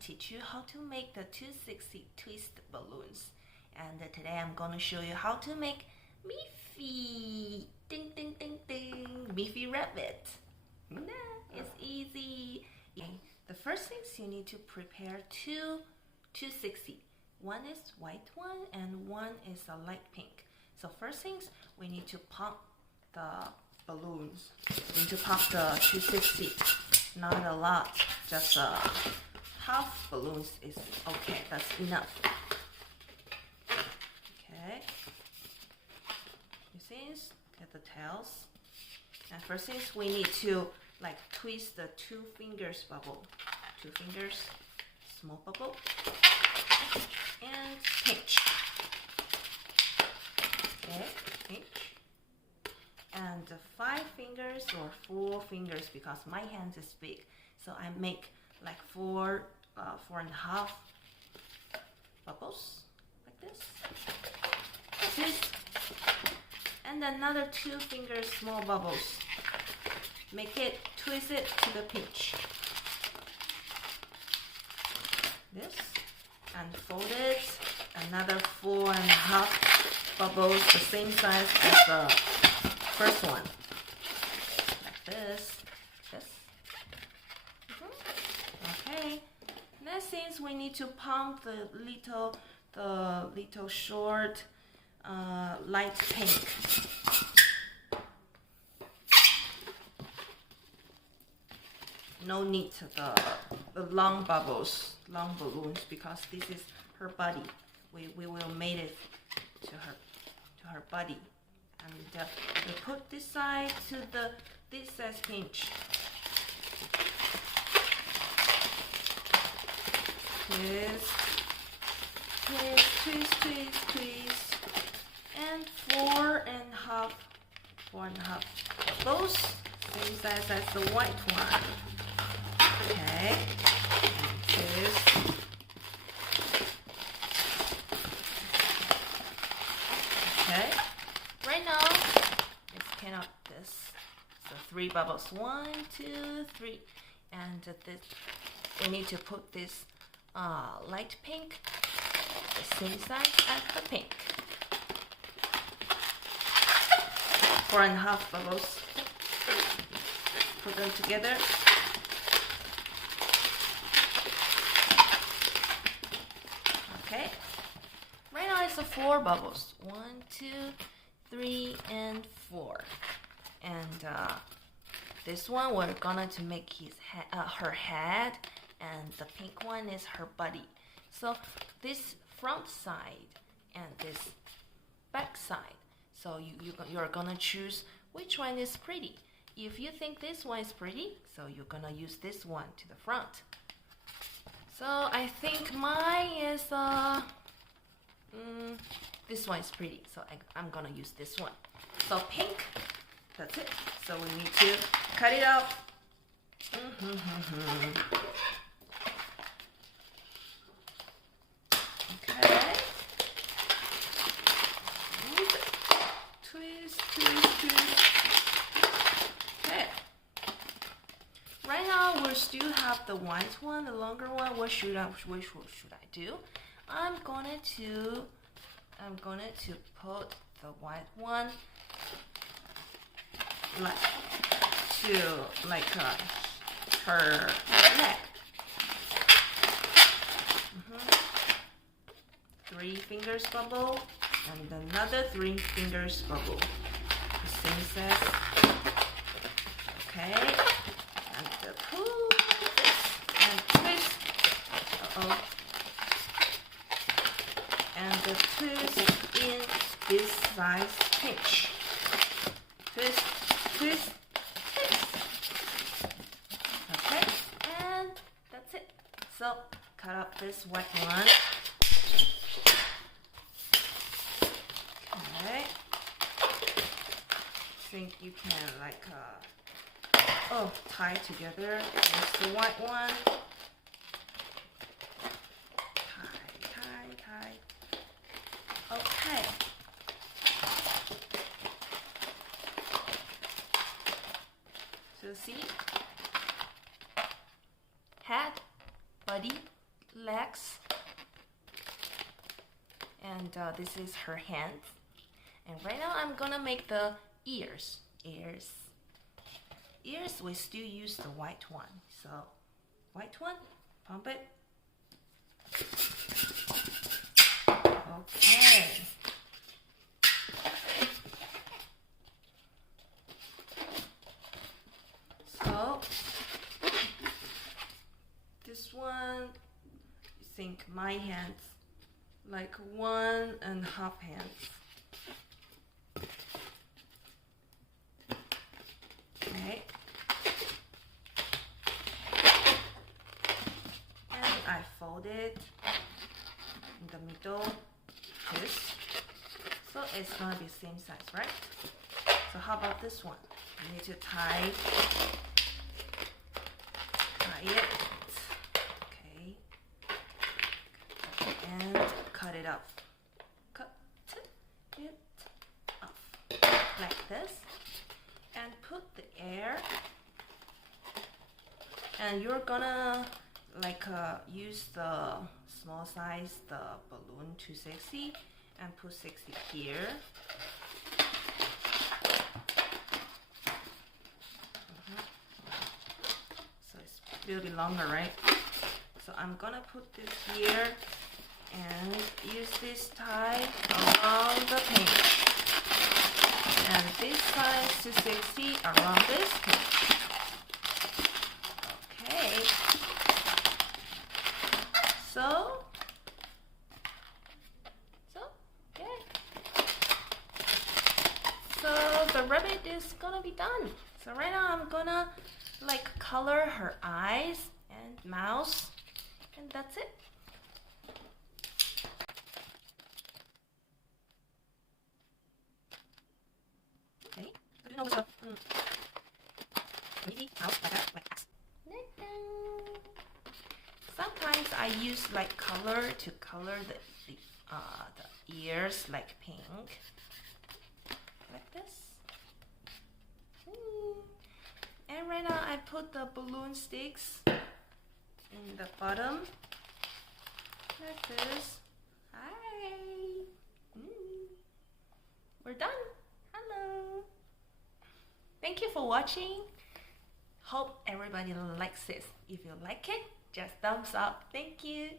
teach you how to make the 260 twist balloons. And today I'm gonna show you how to make Miffy. Ding, ding, ding, ding. Miffy rabbit. It's easy. The first things you need to prepare two 260. One is white one and one is a light pink. So first things, we need to pop the balloons. We need to pop the 260. Not a lot, just half balloons is okay. That's enough. Okay. You see, get the tails. And first things, we need to like twist the 2 fingers bubble. 2 fingers, small bubble, and pinch. Okay, pinch. And 5 fingers or 4 fingers because my hands is big, so I make like 4.5 bubbles like this. Twist, and another 2 fingers small bubbles. Make it, twist it to the pinch. This, and fold it. Another 4.5 bubbles, the same size as the first one. Like this. Okay. Next things, we need to pump the little short light pink. No need to the long bubbles, long balloons, because this is her body. We will make it to her body. And we put this side to this says pinch. Twist, twist, twist, twist, twist, and 4.5 bubbles, same size as the white one. Okay, and twist. Okay. Right now, let's count up this. So 3 bubbles, 1, 2, 3, and this we need to put this light pink, the same size as the pink. 4.5 bubbles. Put them together. Okay. Right now it's 4 bubbles. 1, 2, 3, and 4. And this one we're gonna to make her head, and the pink one is her body. So this front side and this back side. So you're gonna choose which one is pretty. If you think this one is pretty, so you're gonna use this one to the front. So I think mine is this one is pretty, so I'm gonna use this one. So pink, that's it. So we need to cut it off. Okay. And twist, twist, twist. Okay. Right now we still have the white one, the longer one. What should I do? I'm gonna to put the white one her neck. 3 fingers bubble and another 3 fingers bubble. The same size. Okay. And pull this and twist. And the twist in this size pinch. Twist, twist, twist. Okay, and that's it. So cut up this white one. Okay. Think you can like tie together with the white one. Tie. Okay. So see, head, body, legs. And this is her hands. And right now I'm gonna make the ears. Ears, we still use the white one. So, white one, pump it. Okay. So, this one, you think my hands, like 1.5 hands. Okay. And I fold it in the middle, this. So it's gonna be same size, right? So how about this one? You need to tie it. Okay. And cut it off. Cut it off. Like this. And put the air, and you're gonna like use the small size, the balloon 260, and put 60 here. So it's a little bit longer, right? So I'm gonna put this here and use this tie around the pin. And this size 260 around this pin. Okay. So, okay. So the rabbit is gonna be done. So right now I'm gonna like color her eyes and mouth, and that's it. Sometimes I use like color to color the ears, like pink, like this. And right now I put the balloon sticks in the bottom, like this. Hi. We're done. Hello. Thank you for watching. Hope everybody likes this. If you like it, just thumbs up. Thank you.